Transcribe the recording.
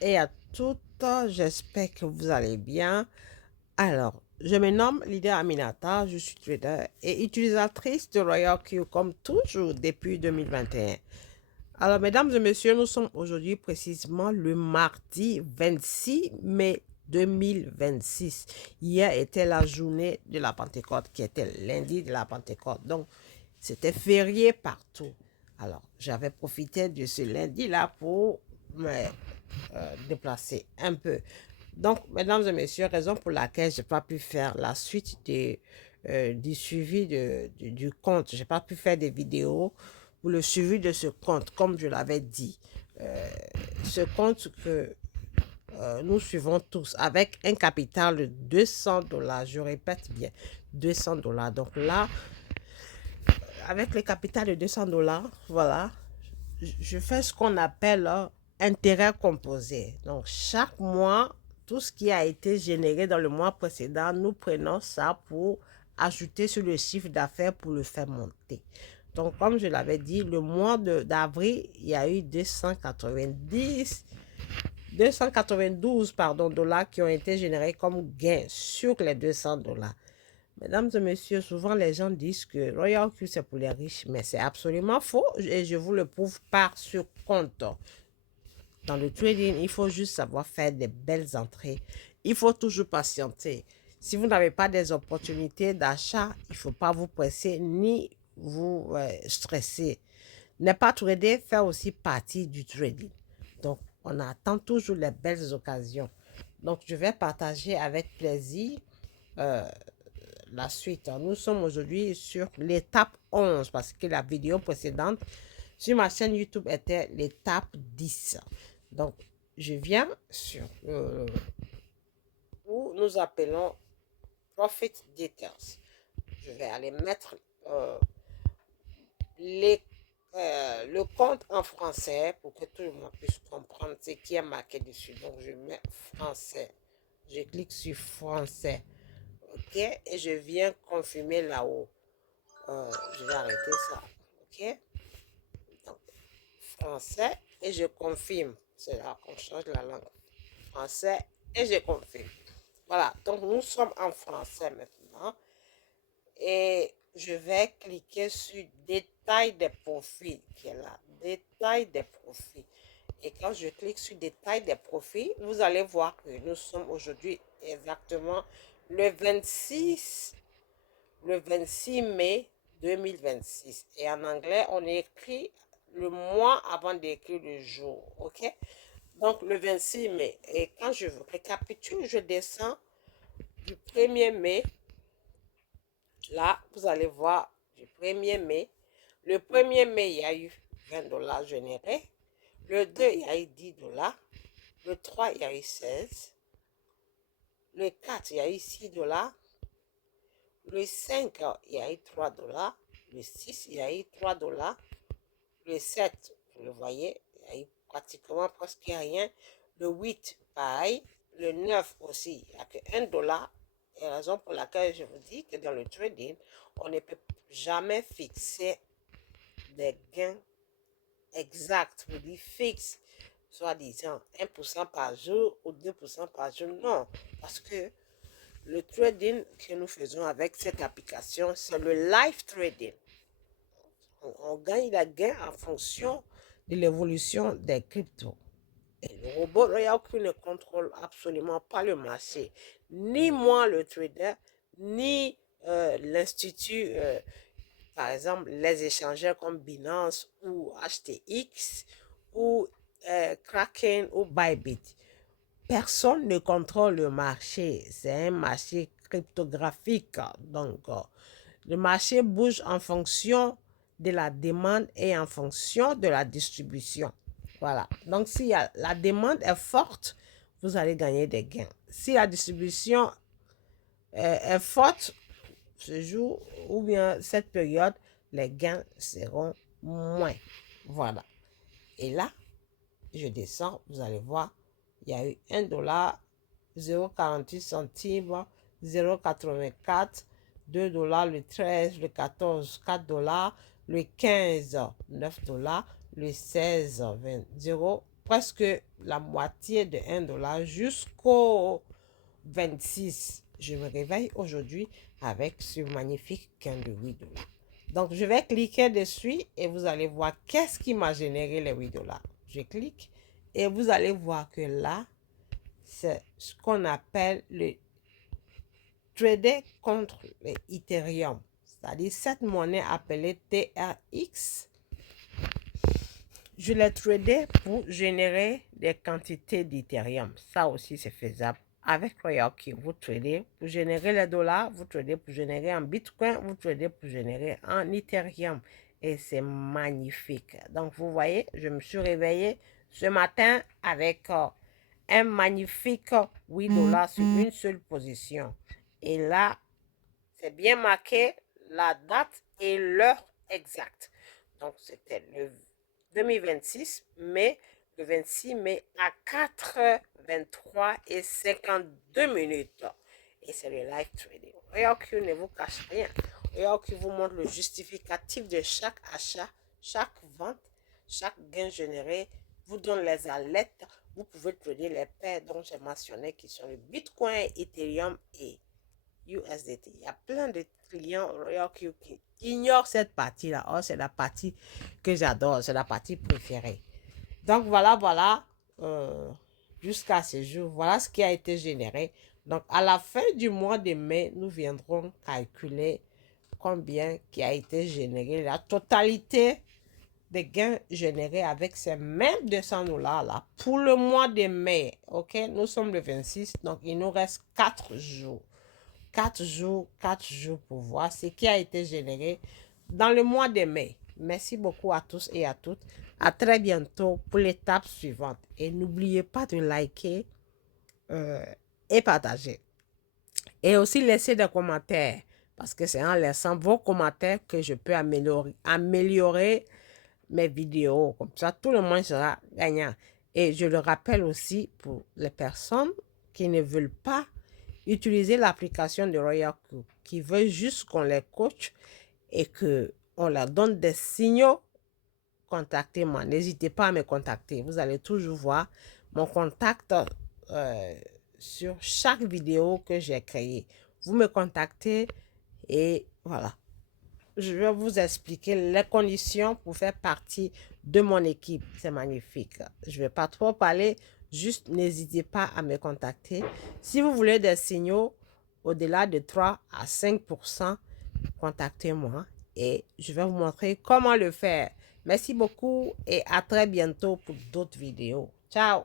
et à toutes. J'espère que vous allez bien. Alors, je me nomme Lydia Aminata, je suis trader et utilisatrice de Royal Q comme toujours depuis 2021. Alors, mesdames et messieurs, nous sommes aujourd'hui précisément le mardi 26 mai 2026. Hier était la journée de la Pentecôte, qui était lundi de la Pentecôte. Donc, c'était férié partout. Alors, j'avais profité de ce lundi-là pour me déplacer un peu. Donc, mesdames et messieurs, raison pour laquelle je n'ai pas pu faire la suite du suivi du compte. Je n'ai pas pu faire des vidéos pour le suivi de ce compte, comme je l'avais dit. Ce compte que nous suivons tous avec un capital de 200 dollars. Je répète bien, 200 dollars. Donc là, avec le capital de 200 dollars, voilà, je fais ce qu'on appelle intérêt composé. Donc, chaque mois, tout ce qui a été généré dans le mois précédent, nous prenons ça pour ajouter sur le chiffre d'affaires pour le faire monter. Donc, comme je l'avais dit, le mois d'avril, il y a eu 292 dollars qui ont été générés comme gains sur les 200 dollars. Mesdames et messieurs, souvent les gens disent que Royal Q c'est pour les riches, mais c'est absolument faux et je vous le prouve par ce compte. Dans le trading, il faut juste savoir faire des belles entrées. Il faut toujours patienter. Si vous n'avez pas des opportunités d'achat, il ne faut pas vous presser ni vous stresser. Ne pas trader fait aussi partie du trading. Donc, on attend toujours les belles occasions. Donc, je vais partager avec plaisir euh, la suite. Nous sommes aujourd'hui sur l'étape 11 parce que la vidéo précédente sur ma chaîne YouTube était l'étape 10. Donc, je viens sur où nous appelons Profit Details. Je vais aller mettre euh, les, le compte en français pour que tout le monde puisse comprendre ce qui est marqué dessus. Donc, je mets français. Je clique sur français. OK? Et je viens confirmer là-haut. Je vais arrêter ça. OK? Donc, français et je confirme. C'est là qu'on change la langue. Français et je confirme. Voilà, donc nous sommes en français maintenant et je vais cliquer sur détail des profils qui est là. Détail des profils. Et quand je clique sur détail des profils, vous allez voir que nous sommes aujourd'hui exactement le 26, le 26 mai 2026. Et en anglais, on écrit le mois avant d'écrire le jour. OK? Donc, le 26 mai. Et quand je récapitule, je descends du 1er mai. Là, vous allez voir du 1er mai. Le 1er mai, il y a eu 20 dollars générés. Le 2, il y a eu 10 dollars. Le 3, il y a eu 16. Le 4, il y a eu 6 dollars. Le 5, il y a eu 3 dollars. Le 6, il y a eu 3 dollars. Le 7, vous le voyez, il y a eu pratiquement presque rien. Le 8, pareil. Le 9 aussi, il n'y a que 1 dollar. Et la raison pour laquelle je vous dis que dans le trading, on ne peut jamais fixer des gains exacts, vous dites fixe, soi-disant 1% par jour ou 2% par jour. Non, parce que le trading que nous faisons avec cette application, c'est le live trading. On gagne la gain en fonction de l'évolution des cryptos. Et le robot Royal Q ne contrôle absolument pas le marché. Ni moi, le trader, ni l'institut, par exemple, les échangeurs comme Binance ou HTX ou Kraken ou Bybit. Personne ne contrôle le marché. C'est un marché cryptographique. Donc, le marché bouge en fonction de la demande et en fonction de la distribution. Voilà. Donc, si la demande est forte, vous allez gagner des gains. Si la distribution est forte ce jour ou bien cette période, les gains seront moins. Voilà. Et là, je descends, vous allez voir, il y a eu 1 dollar, 0,48 centimes, 0,84, 2 dollars, le 13, le 14, 4 dollars, le 15, 9 dollars, le 16, 20, 0, presque la moitié de 1 dollar jusqu'au 26. Je me réveille aujourd'hui avec ce magnifique gain de 8 dollars. Donc, je vais cliquer dessus et vous allez voir qu'est-ce qui m'a généré les 8 dollars. Je clique et vous allez voir que là, c'est ce qu'on appelle le trader contre l'Ethereum. C'est-à-dire cette monnaie appelée TRX. Je l'ai tradé pour générer des quantités d'Ethereum. Ça aussi, c'est faisable. Avec Royalkey, vous tradez pour générer les dollars, vous tradez pour générer en Bitcoin, vous tradez pour générer en Ethereum. Et c'est magnifique. Donc, vous voyez, je me suis réveillée ce matin avec un magnifique 8 dollars sur une seule position. Et là, c'est bien marqué la date et l'heure exacte. Donc, c'était le 2026 mai, le 26 mai à 4h23 et 52 minutes. Et c'est le live trading. Royalkey ne vous cache rien. Royalkey vous montre le justificatif de chaque achat, chaque vente, chaque gain généré, vous donne les alertes. Vous pouvez trader les paires dont j'ai mentionné qui sont le Bitcoin, Ethereum et USDT. Il y a plein de clients Royalkey qui ignorent cette partie-là. Oh, c'est la partie que j'adore, c'est la partie préférée. Donc voilà, jusqu'à ce jour, voilà ce qui a été généré. Donc à la fin du mois de mai, nous viendrons calculer combien qui a été généré, la totalité des gains générés avec ces mêmes 200 dollars là pour le mois de mai. Ok, nous sommes le 26, donc il nous reste 4 jours. 4 jours pour voir ce qui a été généré dans le mois de mai. Merci beaucoup à tous et à toutes. À très bientôt pour l'étape suivante. Et n'oubliez pas de liker et partager. Et aussi laisser des commentaires. Parce que c'est en laissant vos commentaires que je peux améliorer mes vidéos. Comme ça, tout le monde sera gagnant. Et je le rappelle aussi pour les personnes qui ne veulent pas utiliser l'application de Royalkey, qui veut juste qu'on les coach et qu'on leur donne des signaux. Contactez-moi. N'hésitez pas à me contacter. Vous allez toujours voir mon contact sur chaque vidéo que j'ai créée. Vous me contactez et voilà. Je vais vous expliquer les conditions pour faire partie de mon équipe. C'est magnifique. Je ne vais pas trop parler. Juste n'hésitez pas à me contacter. Si vous voulez des signaux au-delà de 3 à 5%, contactez-moi et je vais vous montrer comment le faire. Merci beaucoup et à très bientôt pour d'autres vidéos. Ciao!